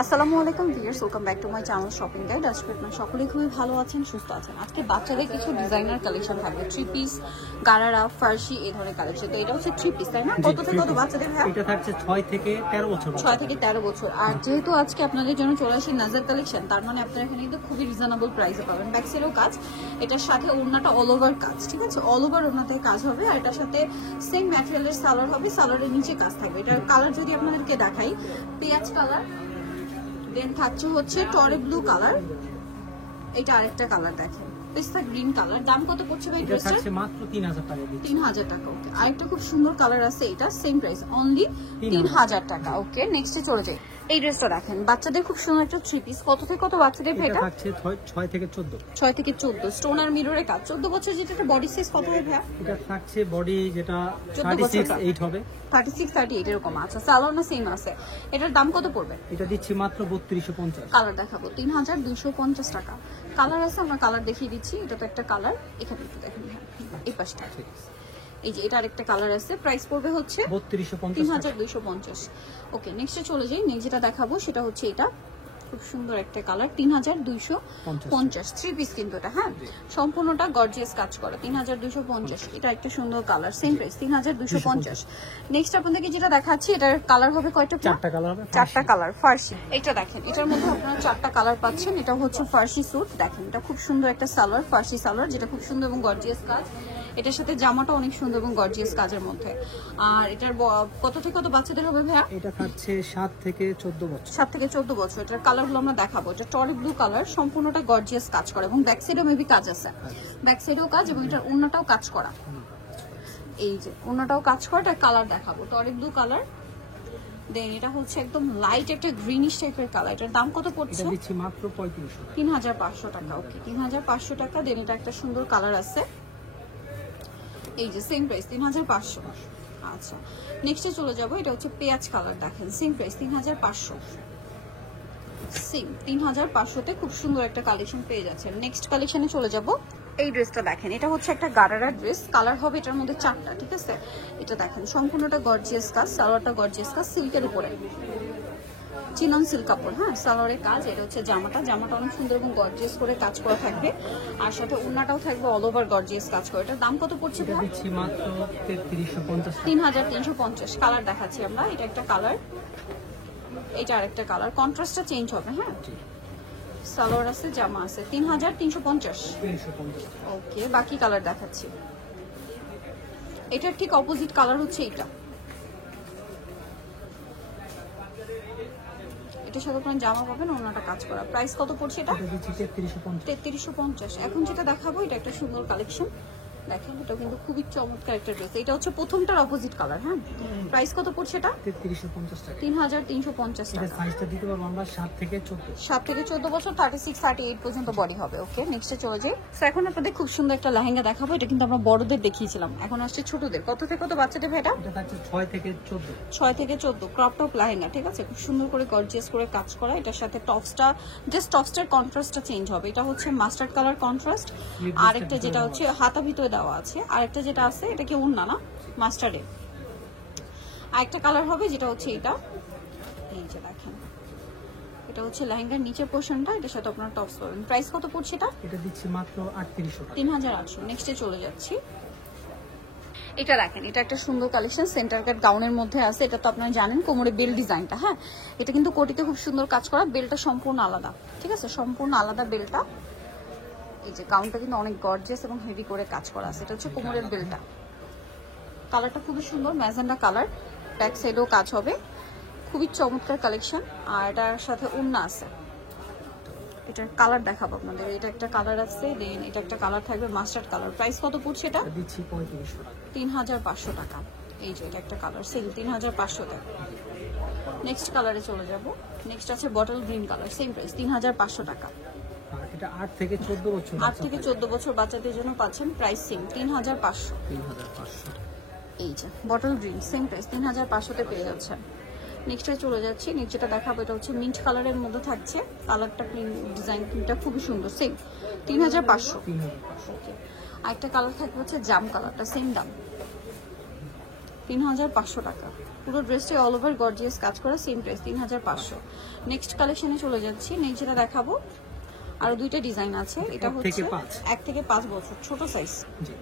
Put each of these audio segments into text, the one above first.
আসসালামু আলাইকুম viewers, welcome back to my channel shopping guide. আজকে আপনারা সকলেই খুবই ভালো আছেন, সুস্থ আছেন। আজকে বাচ্চাদের কিছু ডিজাইনার কালেকশন থাকবে, 3 পিস, গারারা, ফার্সি এই ধরনের কালেকশন। তো এটা হচ্ছে 3 পিস, তাই না? কত থেকে কত বাচ্চাদের? এটা থাকছে 6 থেকে 13 বছর। 6 থেকে 13 বছর। আর যেহেতু আজকে আপনাদের জন্য চলে আসি নাজার কালেকশন, তার মানে আপনারা এখানে কিন্তু খুবই রিজনেবল প্রাইসে পাবেন। ব্যাক সাইডেও কাজ, এটার সাথে ওড়নাটা অল ওভার কাজ, ঠিক আছে? অল ওভার ওড়নাতে কাজ হবে। আর এটার সাথে সেম ম্যাটেরিয়ালের সালোয়ার হবে, সালোয়ারের নিচে কাজ থাকবে। এটার কালার যদি আপনাদেরকে দেখাই, পেঁয়াজ কালার, দেন থাকছে হচ্ছে টরে ব্লু কালার, এটা আরেকটা কালার দেখেন পিস্তা গ্রিন কালার। দাম কত পড়ছে ভাই ড্রেসটার? এটা মাত্র 3000 টাকা দিচ্ছি। 3000 টাকা। ওকে, আরেকটা খুব সুন্দর কালার আছে, এটা সেম প্রাইস, অনলি 3000 টাকা। ওকে, নেক্সটে চলে যাই। এই ড্রেসটা দেখেন, বাচ্চাদের খুব সুন্দর একটা 3 পিস। কত থেকে কত বাচ্চাদের? এটা থাকছে 6 থেকে 14। 6 থেকে 14, স্টোন আর মিররে কাজ। 14 বছর যেটা, একটা বডি সাইজ কত হবে ভাই? এটা থাকছে বডি যেটা 36-8 হবে। 36-38 এরকম। আচ্ছা, সালোয়ার না সেম আছে? এটার দাম কত পড়বে? এটা দিচ্ছি মাত্র 3250। কালার দেখাবো 3250 টাকা। কালার আছে, আমরা কালার দেখিয়ে দিচ্ছি। এটা তো একটা কালার, এখানে একটু দেখেন, এই পাশটা, এই যে এটা আরেকটা কালার আছে। প্রাইস পড়বে হচ্ছে 3250। ওকে, নেক্সটে চলে যাই। নেক্সট যেটা দেখাবো সেটা হচ্ছে এটা, খুব সুন্দর একটা কালার, 3250। 3 পিস কিন্তু এটা, হ্যাঁ, সম্পূর্ণটা গর্জিয়াস কাজ করা, 3250। এটা একটা সুন্দর কালার, সেম প্রাইস 3250। নেক্সট আপনাদেরকে যেটা দেখাচ্ছি, এটার কালার হবে কয়টা? 4টা কালার হবে। 4টা কালার ফার্সি। এটা দেখেন, এটার মধ্যে আপনারা 4টা কালার পাচ্ছেন। এটা হচ্ছে ফার্সি স্যুট, দেখেন এটা খুব সুন্দর একটা সালোয়ার, ফার্সি সালোয়ার, যেটা খুব সুন্দর এবং গর্জিয়াস কাজ। এটার সাথে জামাটা অনেক সুন্দর এবং গর্জিয়াস কাজের মধ্যে। আর এটার কত থেকে কত বাচ্চাদের হবে ভাইয়া? এটা থাকছে 7 থেকে 14 বছর। 7 থেকে 14 বছর। এটার কালারগুলো আমরা দেখাবো। এটা টরি ব্লু কালার, সম্পূর্ণটা গর্জিয়াস কাজ করা এবং ব্যাক সাইডেও মেবি কাজ আছে, ব্যাক সাইডেও কাজ, এবং এটার ওড়নাটাও কাজ করা। এই যে ওড়নাটাও কাজ করা। এটার কালার দেখাবো, টরি ব্লু কালার। দেন এটা হচ্ছে একদম লাইট একটা গ্রিনিশ টাইপের কালার। এটার দাম কত পড়ছে? এটা দিচ্ছি মাত্র 3500 টাকা। ওকে, 3500 টাকা। দেন এটা একটা সুন্দর কালার আছে, এই যে সেম প্রাইস 3500। আচ্ছা, নেক্সটে চলে যাব। এটা হচ্ছে পেঁয়াজ কালার, দেখেন সেম প্রাইস 3500। সেম 3500-তে খুব সুন্দর একটা কালেকশন পেয়ে যাচ্ছেন। নেক্সট কালেকশনে চলে যাব। এই ড্রেসটা দেখেন, এটা হচ্ছে একটা গারারা ড্রেস। কালার হবে এটার মধ্যে 4টা, ঠিক আছে? এটা দেখেন সম্পূর্ণটা গর্জিয়াস কাজ, সালোয়ারটা গর্জিয়াস কাজ, সিল্কের উপরে, চিনন সিল্ক কাপড়, হ্যাঁ, সালোয়ারের কাজ। এটা হচ্ছে জামাটা অনেক সুন্দর এবং গর্জিয়াস করে কাজ করা থাকবে। আর সাথে ওড়নাটাও থাকবে অল ওভার গর্জিয়াস কাজ করে। এটার দাম কত পড়ছে? এটা দিচ্ছি মাত্র 3350। 3350। কালার দেখাচ্ছি আমরা, এটা একটা কালার, এটা আরেকটা কালার, কন্ট্রাস্টটা চেঞ্জ হবে, হ্যাঁ। সালোয়ার আছে, জামা আছে, 3350। ওকে, বাকি কালার দেখাচ্ছি। এটার ঠিক অপোজিট কালার হচ্ছে এটা। এটার সাথে আপনার জামা পাবেন, ওনাটা কাজ করা। প্রাইস কত পড়ছে এটা? 3350। এখন যেটা দেখাবো, এটা একটা সুন্দর কালেকশন, দেখেন এটা কিন্তু খুবই চমৎকার একটা ড্রেস। এটা হচ্ছে প্রথমটার অপোজিট কালার, হ্যাঁ। প্রাইস কত পড়ছে এটা? 3350 টাকা। 3350 টাকা। এটা সাইজটা দিতে পারবো আমরা 7 থেকে 14। 7 থেকে 14 বছর, 36-38 পর্যন্ত বডি হবে। ওকে, নেক্সটে চলে যাই। সো এখন আপনাদের খুব সুন্দর একটা লেহেঙ্গা দেখাবো। এটা কিন্তু আমরা বড়দের দেখিয়েছিলাম, এখন আসছে ছোটদের। কত থেকে কত বাচ্চাদের ভাই এটা? এটা থাকছে 6 থেকে 14। 6 থেকে 14, ক্রপ টপ লেহেঙ্গা, ঠিক আছে? খুব সুন্দর করে গর্জিয়াস করে কাজ করা। এটার সাথে টপসটা, জাস্ট টপসটার কন্ট্রাস্টটা চেঞ্জ হবে। এটা হচ্ছে মাস্টার্ড কালার কন্ট্রাস্ট, আরেকটা যেটা হচ্ছে হাতা ভিতরে দেওয়া আছে, আরেকটা যেটা আছে এটা কি ওড়না না, মাস্টার্ডে। আরেকটা কালার হবে যেটা হচ্ছে এটা, এই যে দেখেন, এটা হচ্ছে লেহেঙ্গার নিচের পোর্শনটা, এটার সাথে আপনারা টপস পাবেন। প্রাইস কত পড়ছে এটা? এটা দিচ্ছি মাত্র 3800 টাকা। 3800। নেক্সটে চলে যাচ্ছি। এটা দেখেন, এটা একটা সুন্দর কালেকশন, সেন্টার কাট গাউনের মধ্যে আছে। এটা তো আপনারা জানেন, কোমরে বেল ডিজাইনটা, হ্যাঁ। এটা কিন্তু কোটিতে খুব সুন্দর কাজ করা, বেলটা সম্পূর্ণ আলাদা, ঠিক আছে? সম্পূর্ণ আলাদা বেলটা। এই যে গাউনটা কিন্তু অনেক গর্জিয়াস এবং হেভি করে কাজ করা আছে। এটা হচ্ছে কোমরের বেলটা। কালারটা খুবই সুন্দর, ম্যাজেন্ডা কালার, ব্যাক সাইডেও কাজ হবে, খুবই চমৎকার কালেকশন। আর এটার সাথে ওড়না আছে। এটার কালার দেখাবো আপনাদের। এটা একটা কালার আছে, দেন এটা একটা কালার থাকবে মাস্টার্ড কালার। প্রাইস কত পড়ছে এটা? দিচ্ছি 3500 টাকা। 3500 টাকা। এই যে এটা একটা কালার, সেম 3500 টাকা। নেক্সট কালারে চলে যাব। নেক্সট আছে bottle green colour, same price 3500 টাকা। আর এটা 8 থেকে 14 বছর। 8 থেকে 14 বছর বাচ্চাদের জন্য পাচ্ছেন, প্রাইস সেম 3500। এই যে বটল গ্রিন, সেম প্রাইস 3500-তে পেয়ে যাচ্ছেন। নেক্সটে চলে যাচ্ছি। নিচেটা দেখাবো, এটা হচ্ছে মিন্ট কালারের মধ্যে থাকছে। কালারটা ডিজাইনটা খুবই সুন্দর, সেম 3500। ওকে, আরেকটা কালার থাকবে হচ্ছে জাম কালারটা, সেম দাম 3500 টাকা। পুরো ড্রেসটি অল ওভার গর্জিয়াস কাজ করা, সেম প্রাইস 3500। নেক্সট কালেকশনে চলে যাচ্ছি। নেক্সট যেটা দেখাবো আরো দুইটা ডিজাইন আছে। এটা হচ্ছে 1 থেকে 5 বছর, ছোট সাইজ। জি,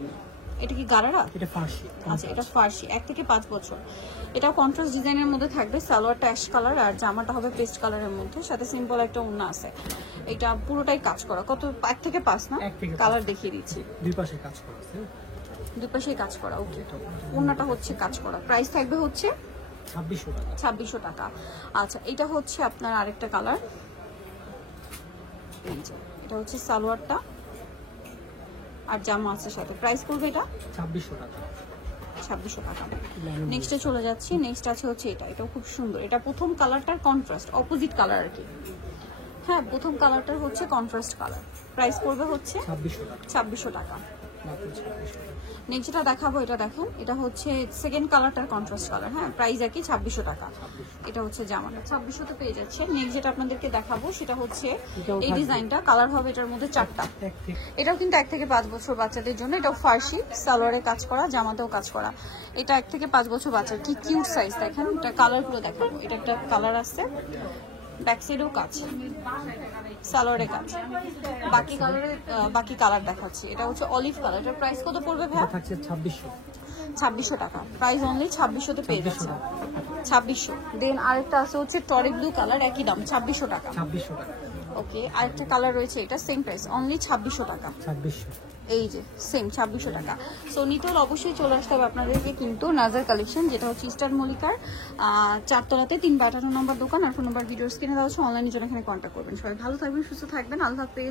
এটা কি গারারা? এটা ফার্সি। আচ্ছা, এটা ফার্সি, 1 থেকে 5 বছর। এটা কন্ট্রাস্ট ডিজাইনের মধ্যে থাকবে, সালোয়ারটা অ্যাশ কালার আর জামাটা হবে পেস্ট কালারের মধ্যে, সাথে সিম্পল একটা ওড়না আছে। এটা পুরোটাই কাজ করা। কত? 1 থেকে 5 না? 1 থেকে 5 কালার দেখিয়ে দিচ্ছি। দুই পাশে কাজ করা আছে। দুই পাশেই কাজ করা। ওকে, ওড়নাটা হচ্ছে কাজ করা। প্রাইস থাকবে হচ্ছে 2600 টাকা। 2600 টাকা। আচ্ছা, এটা হচ্ছে আপনার আরেকটা কালার। এই যে এটা হচ্ছে সালোয়ারটা আর জামা আছে সাথে। প্রাইস পড়বে এটা 2600 টাকা। 2600 টাকা। নেক্সটে চলে যাচ্ছি। নেক্সট আছে হচ্ছে এটা। এটাও খুব সুন্দর। এটা প্রথম কালারটার কন্ট্রাস্ট, অপোজিট কালার আর কি। হ্যাঁ, প্রথম কালারটার হচ্ছে কন্ট্রাস্ট কালার। প্রাইস পড়বে হচ্ছে 2600 টাকা। 2600 টাকা। মাত্র 2600 টাকা। নেক্সট যেটা দেখাবো এটা দেখেন, এটা হচ্ছে সেকেন্ড কালারটার কন্ট্রাস্ট কালার। হ্যাঁ, প্রাইস একই 2600 টাকা। এটা হচ্ছে জামাটা 2600 তে পেয়ে যাচ্ছে। নেক্সট যেটা আপনাদেরকে দেখাবো সেটা হচ্ছে এই ডিজাইনটা। কালার হবে এটার মধ্যে 4টা। এটাও কিন্তু 1 থেকে 5 বছর বাচ্চাদের জন্য। এটাও ফার্সি, সালোয়ারে কাজ করা, জামাতেও কাজ করা। এটা 1 থেকে 5 বছর বাচ্চার। কি কিউট সাইজ দেখেন। এটা কালারগুলো দেখাবো। এটা একটা কালার আছে, ব্যাক সাইডেও কাজ, সালোয়ারে কাজ। বাকি কালারে বাকি কালার দেখাচ্ছি। এটা হচ্ছে অলিভ কালার। এটার প্রাইস কত পড়বে ভাই? এটা থাকছে 2600। 2600 টাকা। প্রাইস অনলি 2600 তে পেয়ে যাচ্ছে। 2600। দেন আরেকটা আছে হচ্ছে টরি ব্লু কালার, একই দাম 2600 টাকা। 2600 টাকা। ওকে, আরেকটা কালার রয়েছে, এটা সেম প্রাইস অনলি 2600 টাকা। 2600। এই যে সেম 2600 টাকা। সো নিতে হলে অবশ্যই চলে আসতে হবে আপনাদেরকে কিন্তু নাজার কালেকশন, যেটা হচ্ছে ইস্টার মল্লিকার 4 তলাতে 3 বা 18 নম্বর দোকান। আর ফোন নাম্বার ভিডিওর স্ক্রিনে দেওয়া হচ্ছে। অনলাইনের জন্য এখানে কন্ট্যাক্ট করবেন। সবাই ভালো থাকবেন, সুস্থ থাকবেন। আল্লাহ হাফেজ।